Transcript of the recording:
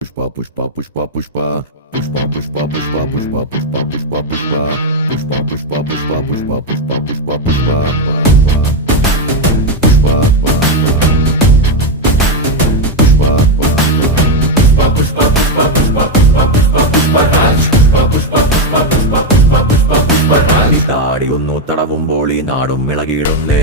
Pushpa, pushpa, pushpa, pushpa, pushpa, pushpa, pushpa, pushpa, pushpa, pushpa, pushpa, pushpa, pushpa, pushpa, pushpa, pushpa, pushpa, pushpa, താടിയൊന്നു തടവുമ്പോൾ ഈ നാടും ഇളകിയിടുന്നേ.